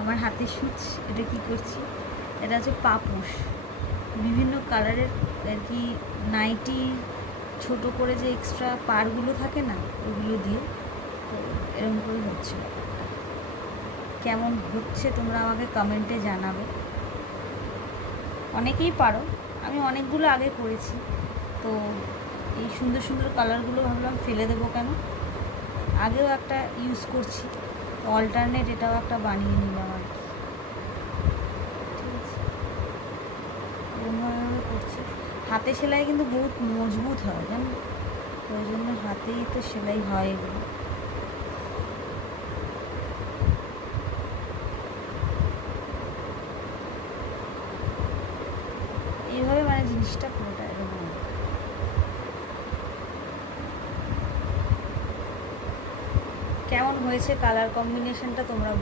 আমার হাতে সুচ, এটা কি করছি, এটা হচ্ছে পাপোশ, বিভিন্ন কালারের আর কি নাইটি ছোট করে যে এক্সট্রা পাড়গুলো থাকে না, ওগুলো দিয়ে তো এরকম করে হচ্ছে। কেমন হচ্ছে তোমরা আমাকে কমেন্টে জানাবে। অনেকেই পারো, আমি অনেকগুলো আগে করেছি, তো এই সুন্দর সুন্দর কালারগুলো ভাবলাম ফেলে দেবো কেন, আগেও একটা ইউজ করছি, তো অল্টারনেট এটাও একটা বানিয়ে নিলাম আর কি। ঠিক আছে, এরকমভাবে করছি। হাতে সেলাই কিন্তু বহুত মজবুত হয় জানো, ওই জন্য হাতেই তো সেলাই হয় এগুলো। এইভাবে মানে জিনিসটা পুরোটা এরকম। কেমন হয়েছে কালার কম্বিনেশনটা তোমরা